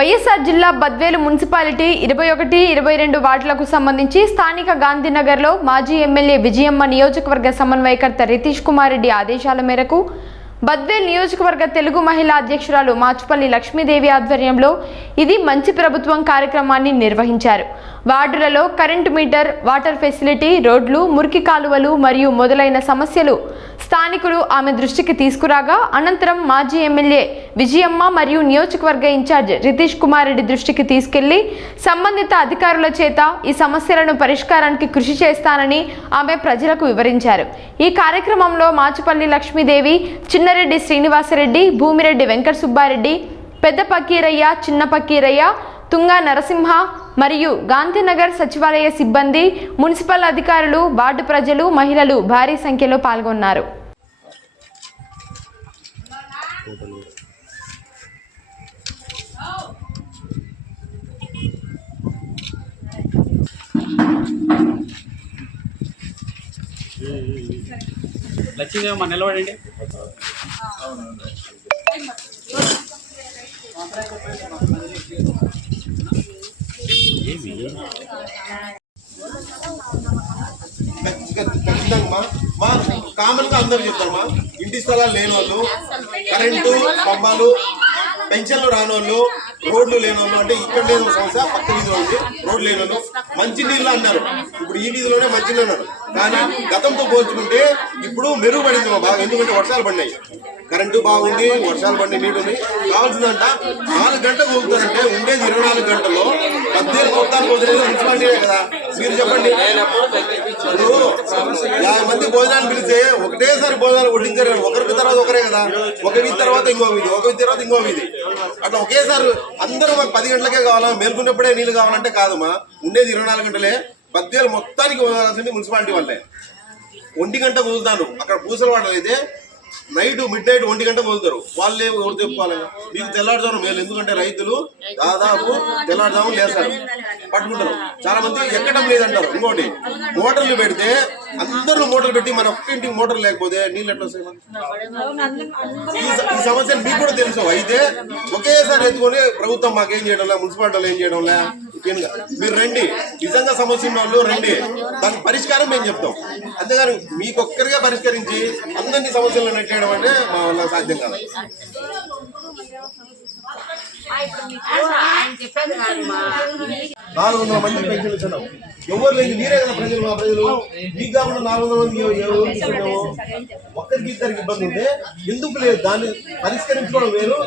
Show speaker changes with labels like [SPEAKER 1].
[SPEAKER 1] వైఎస్ఆర్ జిల్లా బద్వేలు మున్సిపాలిటీ ఇరవై ఒకటి ఇరవై రెండు వార్డులకు సంబంధించి స్థానిక గాంధీనగర్లో మాజీ ఎమ్మెల్యే విజయమ్మ నియోజకవర్గ సమన్వయకర్త రితీష్ కుమార్ రెడ్డి ఆదేశాల మేరకు బద్వేల్ నియోజకవర్గ తెలుగు మహిళా అధ్యక్షురాలు మాచుపల్లి లక్ష్మీదేవి ఆధ్వర్యంలో ఇది మంచి ప్రభుత్వం కార్యక్రమాన్ని నిర్వహించారు. వార్డులలో కరెంటు మీటర్ వాటర్ ఫెసిలిటీ రోడ్లు మురికి కాలువలు మరియు మొదలైన సమస్యలు స్థానికులు ఆమె దృష్టికి తీసుకురాగా అనంతరం మాజీ ఎమ్మెల్యే విజయమ్మ మరియు నియోజకవర్గ ఇన్ఛార్జ్ రితీష్ కుమార్ రెడ్డి దృష్టికి తీసుకెళ్ళి సంబంధిత అధికారుల చేత ఈ సమస్యలను పరిష్కారానికి కృషి చేస్తానని ఆమె ప్రజలకు వివరించారు. ఈ కార్యక్రమంలో మాచుపల్లి లక్ష్మీదేవి చిన్న చిన్నరెడ్డి శ్రీనివాసరెడ్డి భూమిరెడ్డి వెంకట సుబ్బారెడ్డి పెద్ద పక్కీరయ్య చిన్న పక్కీరయ్య తుంగ నరసింహ మరియు గాంధీనగర్ సచివాలయ సిబ్బంది మున్సిపల్ అధికారులు వార్డు ప్రజలు మహిళలు భారీ సంఖ్యలో పాల్గొన్నారు.
[SPEAKER 2] లక్ష్మీదేవి నిలబడండి.
[SPEAKER 3] మా కామన్గా అందరు చెప్తారమ్మా ఇంటి స్థలాలు లేని వాళ్ళు కరెంటు బొమ్మలు పెన్షన్లు రాని వాళ్ళు రోడ్లు లేని వాళ్ళు అంటే ఇక్కడ లేదు సమస్య పక్క వీధిలో ఉంది. రోడ్లు లేని వాళ్ళు మంచి నీళ్ళు అన్నారు. ఇప్పుడు ఈ వీధిలోనే మంచి నీళ్ళు అన్నారు. కానీ గతంతో పోల్చుకుంటే ఇప్పుడు మెరుగుపడింది మా బాగా. ఎందుకంటే వర్షాలు పడినాయి. కరెంటు బాగుంది వర్షాలు పడి నీళ్ళు ఉంది. కావాల్సిందంట నాలుగు గంటలు ఊగుతారంటే ఉండేది ఇరవై నాలుగు గంటల్లో పద్దెనిమిది మొత్తానికి వదిలేదు మున్సిపాలిటీ కదా. మీరు చెప్పండి. ఇప్పుడు యాభై మంది భోజనాలు పిలిస్తే ఒకటేసారి భోజనాలు వడ్డించారు ఒకరికి తర్వాత ఒకరే కదా. ఒక వీధి తర్వాత ఇంకో వీధి ఒక వీధి తర్వాత ఇంకో వీధి. అట్లా ఒకేసారి అందరూ మాకు పది గంటలకే కావాలా? మేల్కొన్నప్పుడే నీళ్ళు కావాలంటే కాదమ్మా. ఉండేది ఇరవై నాలుగు గంటలే. బద్దేలు మొత్తానికి వదలాల్సింది మున్సిపాలిటీ వాళ్ళే. ఒంటి గంట వదులుతాను అక్కడ పూసల వాడలు అయితే నైట్ మిడ్ నైట్ ఒంటి గంట వదులుతారు. వాళ్ళే ఎవరు చెప్పుకోవాలి? మీకు తెల్లారుజాము మేలు. ఎందుకంటే రైతులు దాదాపు తెల్లారుజాము లేస్తారు. పట్టుకుంటారు. చాలా మంది ఎక్కడం లేదంటారు. ఇంకోటి మోటార్లు పెడితే అందరూ మోటార్లు పెట్టి మన ఒక్క ఇంటికి మోటార్ లేకపోతే నీళ్ళు ఎట్లా వస్తాయి ఈ సమస్య మీకు కూడా తెలుసు. అయితే ఒకేసారి ఎత్తుకొని ప్రభుత్వం మాకేం చేయడం లే మున్సిపాలిటీలు ఏం చేయడం ముఖ్యంగా. మీరు రండి. నిజంగా సమస్య ఉన్న వాళ్ళు రండి. దానికి పరిష్కారం మేము చెప్తాం. అంతేగాని మీకొక్కరిగా పరిష్కరించి అందరినీ సమస్యలను నెట్టేయడం అంటే మా వల్ల సాధ్యం కాదు. నాలుగు వందల మంది పెన్షన్ ఇస్తున్నాం ఎవరు లేదు మీరే కదా ప్రజలు మా ప్రజలు. మీకు కాకుండా నాలుగు వందల మంది ఎవ- ఎవరు ఒక్కరికి ఇద్దరికి ఇబ్బంది ఉంటే ఎందుకు లేదు? దాన్ని పరిష్కరించుకోవడం వేరు.